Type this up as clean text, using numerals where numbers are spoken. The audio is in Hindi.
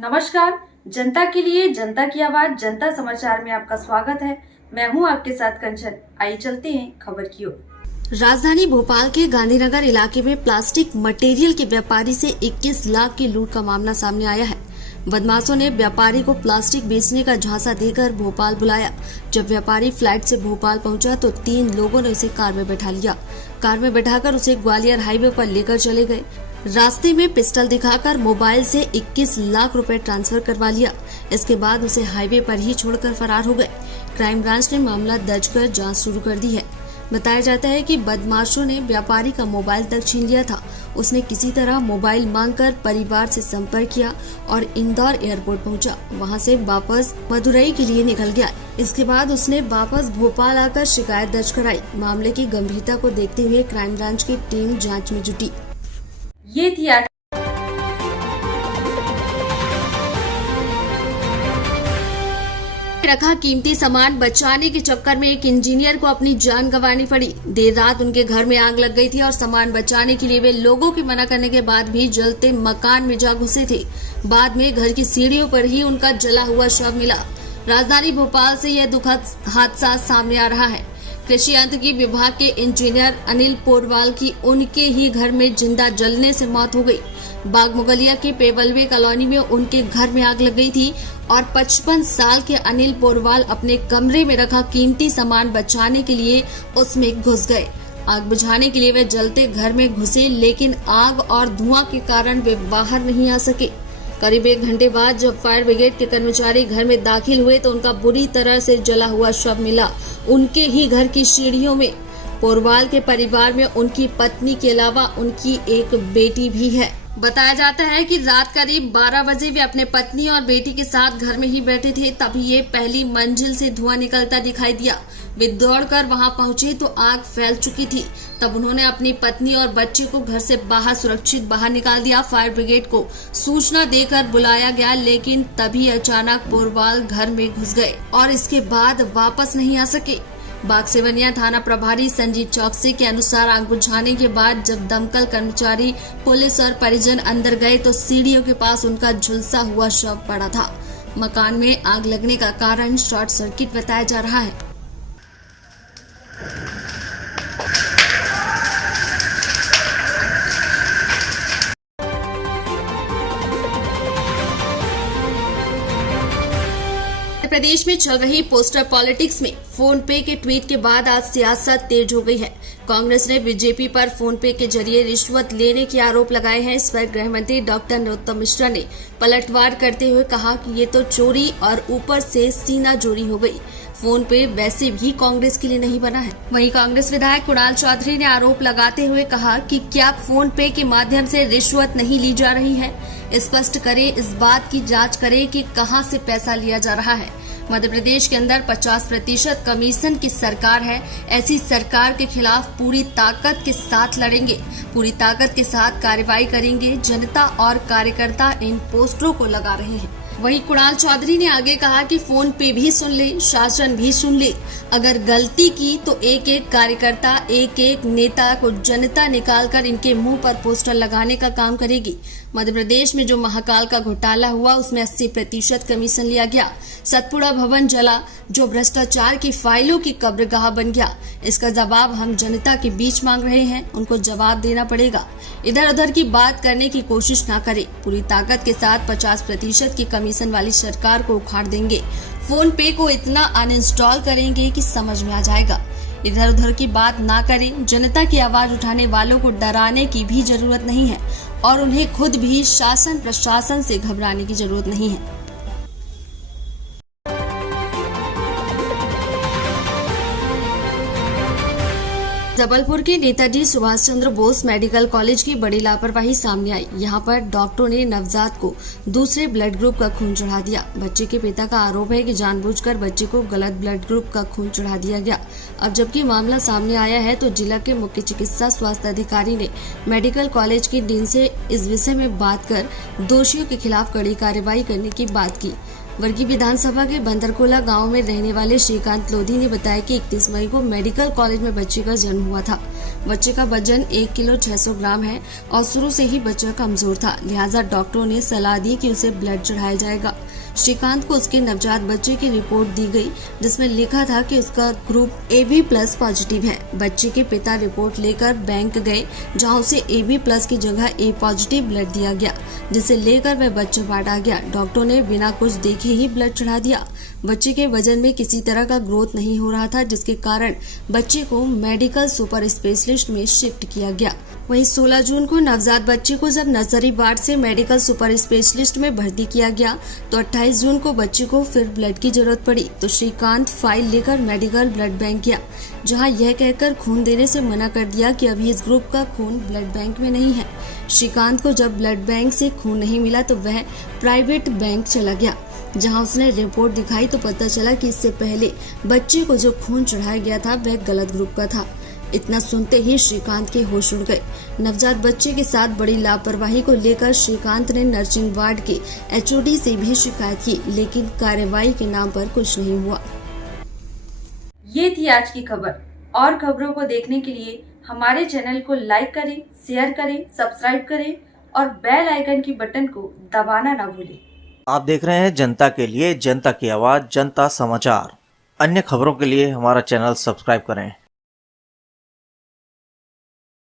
नमस्कार। जनता के लिए जनता की आवाज जनता समाचार में आपका स्वागत है। मैं हूं आपके साथ कंचन। आइए चलते हैं खबर की ओर। राजधानी भोपाल के गांधीनगर इलाके में प्लास्टिक मटेरियल के व्यापारी से 21 लाख की लूट का मामला सामने आया है। बदमाशों ने व्यापारी को प्लास्टिक बेचने का झांसा देकर भोपाल बुलाया। जब व्यापारी फ्लाइट से भोपाल पहुंचा तो 3 लोगों ने उसे कार में बैठा लिया। कार में बैठाकर उसे ग्वालियर हाईवे पर लेकर चले गए। रास्ते में पिस्टल दिखाकर मोबाइल से 21 लाख रुपए ट्रांसफर करवा लिया। इसके बाद उसे हाईवे पर ही छोड़कर फरार हो गए। क्राइम ब्रांच ने मामला दर्ज कर जांच शुरू कर दी है। बताया जाता है कि बदमाशों ने व्यापारी का मोबाइल तक छीन लिया था। उसने किसी तरह मोबाइल मांगकर परिवार से संपर्क किया और इंदौर एयरपोर्ट पहुंचा। वहां से वापस मदुरई के लिए निकल गया। इसके बाद उसने वापस भोपाल आकर शिकायत दर्ज कराई। मामले की गंभीरता को देखते हुए क्राइम ब्रांच की टीम जाँच में जुटी। ये थी आज रखा कीमती सामान बचाने के चक्कर में एक इंजीनियर को अपनी जान गंवानी पड़ी। देर रात उनके घर में आग लग गई थी और सामान बचाने के लिए वे लोगों के मना करने के बाद भी जलते मकान में जा घुसे थे। बाद में घर की सीढ़ियों पर ही उनका जला हुआ शव मिला। राजधानी भोपाल से यह दुखद हादसा सामने आ रहा है। कृषि यांत्रिकी विभाग के इंजीनियर अनिल पोरवाल की उनके ही घर में जिंदा जलने से मौत हो गई। बाग मुगलिया के पेवलवे कॉलोनी में उनके घर में आग लग गई थी और 55 साल के अनिल पोरवाल अपने कमरे में रखा कीमती सामान बचाने के लिए उसमें घुस गए। आग बुझाने के लिए वे जलते घर में घुसे, लेकिन आग और धुआं के कारण वे बाहर नहीं आ सके। करीब 1 घंटे बाद जब फायर ब्रिगेड के कर्मचारी घर में दाखिल हुए तो उनका बुरी तरह से जला हुआ शव मिला उनके ही घर की सीढ़ियों में। पोरवाल के परिवार में उनकी पत्नी के अलावा उनकी एक बेटी भी है। बताया जाता है कि रात करीब 12 बजे वे अपने पत्नी और बेटी के साथ घर में ही बैठे थे, तभी ये पहली मंजिल से धुआं निकलता दिखाई दिया। वे दौड़कर वहां पहुंचे तो आग फैल चुकी थी। तब उन्होंने अपनी पत्नी और बच्चे को घर से बाहर सुरक्षित बाहर निकाल दिया। फायर ब्रिगेड को सूचना देकर बुलाया गया, लेकिन तभी अचानक पोरवाल घर में घुस गए और इसके बाद वापस नहीं आ सके। बागसेवनिया थाना प्रभारी संजीव चौकसी के अनुसार आग बुझाने के बाद जब दमकल कर्मचारी, पुलिस और परिजन अंदर गए तो सीढ़ियों के पास उनका झुलसा हुआ शव पड़ा था। मकान में आग लगने का कारण शॉर्ट सर्किट बताया जा रहा है। प्रदेश में चल रही पोस्टर पॉलिटिक्स में फोन पे के ट्वीट के बाद आज सियासत तेज हो गई है। कांग्रेस ने बीजेपी पर फोन पे के जरिए रिश्वत लेने के आरोप लगाए हैं। इस पर गृह मंत्री डॉक्टर नरोत्तम मिश्रा ने पलटवार करते हुए कहा कि ये तो चोरी और ऊपर से सीना जोरी हो गई। फोन पे वैसे भी कांग्रेस के लिए नहीं बना है। वहीं कांग्रेस विधायक कुणाल चौधरी ने आरोप लगाते हुए कहा कि क्या फोन पे के माध्यम से रिश्वत नहीं ली जा रही है? स्पष्ट करें, इस बात की जांच करें कि कहां से पैसा लिया जा रहा है। मध्य प्रदेश के अंदर 50% कमीशन की सरकार है। ऐसी सरकार के खिलाफ पूरी ताकत के साथ लड़ेंगे, पूरी ताकत के साथ कार्रवाई करेंगे। जनता और कार्यकर्ता इन पोस्टरों को लगा रहे हैं। वहीं कुणाल चौधरी ने आगे कहा कि फोन पे भी सुन ले, शासन भी सुन ले। अगर गलती की तो एक एक कार्यकर्ता, एक एक नेता को जनता निकालकर इनके मुंह पर पोस्टर लगाने का काम करेगी। मध्य प्रदेश में जो महाकाल का घोटाला हुआ उसमें 80% कमीशन लिया गया। सतपुड़ा भवन जला, जो भ्रष्टाचार की फाइलों की कब्रगाह बन गया। इसका जवाब हम जनता के बीच मांग रहे हैं, उनको जवाब देना पड़ेगा। इधर उधर की बात करने की कोशिश न करें। पूरी ताकत के साथ 50% की कमीशन वाली सरकार को उखाड़ देंगे। फोन पे को इतना अनइंस्टॉल करेंगे कि समझ में आ जाएगा। इधर उधर की बात ना करें। जनता की आवाज उठाने वालों को डराने की भी जरूरत नहीं है और उन्हें खुद भी शासन प्रशासन से घबराने की जरूरत नहीं है। जबलपुर के नेताजी सुभाष चंद्र बोस मेडिकल कॉलेज की बड़ी लापरवाही सामने आई। यहां पर डॉक्टरों ने नवजात को दूसरे ब्लड ग्रुप का खून चढ़ा दिया। बच्चे के पिता का आरोप है कि जानबूझकर बच्चे को गलत ब्लड ग्रुप का खून चढ़ा दिया गया। अब जबकि मामला सामने आया है तो जिला के मुख्य चिकित्सा स्वास्थ्य अधिकारी ने मेडिकल कॉलेज की डीन से इस विषय में बात कर दोषियों के खिलाफ कड़ी कार्रवाई करने की बात की। वर्गी विधानसभा के बंदरकोला गांव में रहने वाले श्रीकांत लोधी ने बताया कि 31 मई को मेडिकल कॉलेज में बच्चे का जन्म हुआ था। बच्चे का वजन 1 किलो 600 ग्राम है और शुरू से ही बच्चा कमजोर था, लिहाजा डॉक्टरों ने सलाह दी कि उसे ब्लड चढ़ाया जाएगा। श्रीकांत को उसके नवजात बच्चे की रिपोर्ट दी गई, जिसमें लिखा था कि उसका ग्रुप AB+ पॉजिटिव है। बच्चे के पिता रिपोर्ट लेकर बैंक गए, जहां उसे AB+ की जगह A पॉजिटिव ब्लड दिया गया, जिसे लेकर वह बच्चा बांटा गया। डॉक्टरों ने बिना कुछ देखे ही ब्लड चढ़ा दिया। बच्चे के वजन में किसी तरह का ग्रोथ नहीं हो रहा था, जिसके कारण बच्चे को मेडिकल सुपर स्पेशलिस्ट में शिफ्ट किया गया। वहीं 16 जून को नवजात बच्चे को जब नर्सरी वार्ड से मेडिकल सुपर स्पेशलिस्ट में भर्ती किया गया, तो 28 जून को बच्चे को फिर ब्लड की जरूरत पड़ी, तो श्रीकांत फाइल लेकर मेडिकल ब्लड बैंक गया, जहां यह कहकर खून देने से मना कर दिया कि अभी इस ग्रुप का खून ब्लड बैंक में नहीं है। श्रीकांत को जब ब्लड बैंक से खून नहीं मिला तो वह प्राइवेट बैंक चला गया, जहां उसने रिपोर्ट दिखाई तो पता चला कि इससे पहले बच्चे को जो खून चढ़ाया गया था वह गलत ग्रुप का था। इतना सुनते ही श्रीकांत के होश उड़ गए। नवजात बच्चे के साथ बड़ी लापरवाही को लेकर श्रीकांत ने नर्सिंग वार्ड के HOD से भी शिकायत की, लेकिन कार्रवाई के नाम पर कुछ नहीं हुआ। ये थी आज की खबर। और खबरों को देखने के लिए हमारे चैनल को लाइक करें, शेयर करें, सब्सक्राइब करें और बेल आइकन की बटन को दबाना ना भूलें। आप देख रहे हैं जनता के लिए जनता की आवाज जनता समाचार। अन्य खबरों के लिए हमारा चैनल सब्सक्राइब करें।